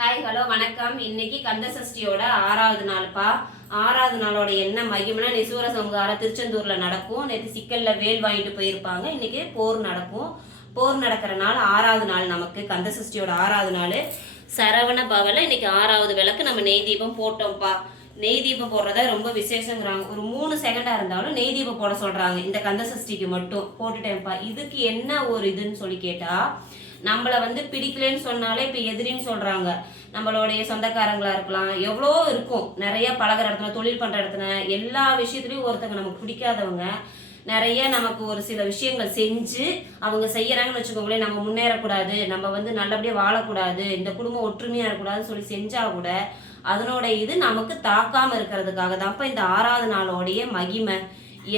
Hi hello வணக்கம். இன்னைக்கு கந்த சஷ்டியோட 6வது நாள்ப்பா. 6வது நாளோட என்ன மகிமைனா, நீ சூரசம்ஹாரம் திருச்செந்தூர்ல நடக்கும். நேற்று சிக்கல்ல வேல் வாங்கிட்டு போயிருப்பாங்க. இன்னைக்கு போர் நடக்கும். போர் நடக்கிற நாள் 6வது நாள். நமக்கு கந்த சஷ்டியோட 6வது நாள் சரவண பவல. இன்னைக்கு 6வது விளக்கு நம்ம நெய் தீபம் போட்டோம்ப்பா. நெய் தீபம் போடுறத ரொம்ப விசேஷங்கிறாங்க. ஒரு 3 செகண்டா இருந்தாலும் நெய் தீபம் போட சொல்றாங்க. இந்த கந்த சஷ்டிக்கு மட்டும் போட்டுட்டேன்ப்பா. இதுக்கு என்ன ஒரு இதுன்னு சொல்லி கேட்டா, நம்மளை பிடிக்கலன்னு சொன்னாலே இப்போ எதிரின்னு சொல்றாங்க. நம்மளுடைய சொந்தக்காரங்களா இருக்கலாம், எவ்வளோ இருக்கும், நிறைய பழகிற இடத்துல, தொழில் பண்ற இடத்துல, எல்லா விஷயத்துலயும் ஒருத்தவங்க நமக்கு பிடிக்காதவங்க நிறைய நமக்கு ஒரு சில விஷயங்கள் செஞ்சு அவங்க செய்யறாங்கன்னு வச்சுக்கோங்களேன். நம்ம முன்னேறக்கூடாது, நம்ம நல்லபடியா வாழக்கூடாது, இந்த குடும்பம் ஒற்றுமையா இருக்கக்கூடாதுன்னு சொல்லி செஞ்சா கூட அதனோட இது நமக்கு தாக்காம இருக்கிறதுக்காக தான்ப்ப இந்த 6வது நாளோடைய மகிமை.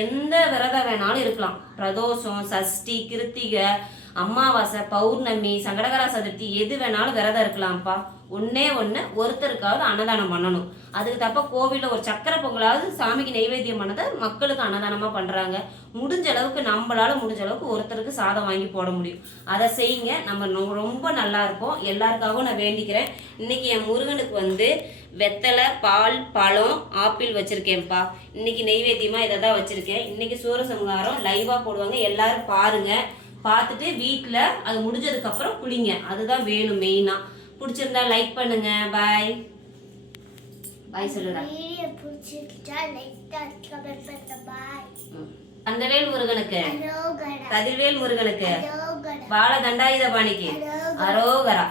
எந்த விரதம் வேணாலும் இருக்கலாம். பிரதோஷம், சஷ்டி, கிருத்திகை, அமாவாசை, பௌர்ணமி, சங்கடகர சதுர்த்தி, எது வேணாலும் விரதம் இருக்கலாம்ப்பா. ஒன்னே ஒன்று, ஒருத்தருக்காவது அன்னதானம் பண்ணணும். அதுக்கு தப்ப கோவிலில் ஒரு சக்கரை பொங்கலாவது சாமிக்கு நைவேத்தியம் பண்ணதை மக்களுக்கு அன்னதானமாக பண்ணுறாங்க. முடிஞ்ச அளவுக்கு நம்மளால முடிஞ்ச அளவுக்கு ஒருத்தருக்கு சாதம் வாங்கி போட முடியும். அதை செய்யுங்க. நம்ம ரொம்ப நல்லா இருப்போம். எல்லாருக்காகவும் நான் வேண்டிக்கிறேன். இன்னைக்கு என் முருகனுக்கு வெத்தலை, பால், பழம், ஆப்பிள் வச்சிருக்கேன்ப்பா. இன்னைக்கு நெய்வேத்தியமாக இதை தான் வச்சிருக்கேன். இன்னைக்கு சூரசம்ஹாரம் லைவாக போடுவாங்க. எல்லாரும் பாருங்க. பார்த்துட்டு வீட்டில் அது முடிஞ்சதுக்கு அப்புறம் குளிங்க. அதுதான் வேணும் மெயினா. பிடிச்சிருந்தா லைக் பண்ணுங்க. பாய் பாய் சொல்லுடா. கந்தவேல் முருகனுக்கு, கதிர்வேல் முருகனுக்கு, பால தண்டாயுதபாணிக்கு அரோகரா.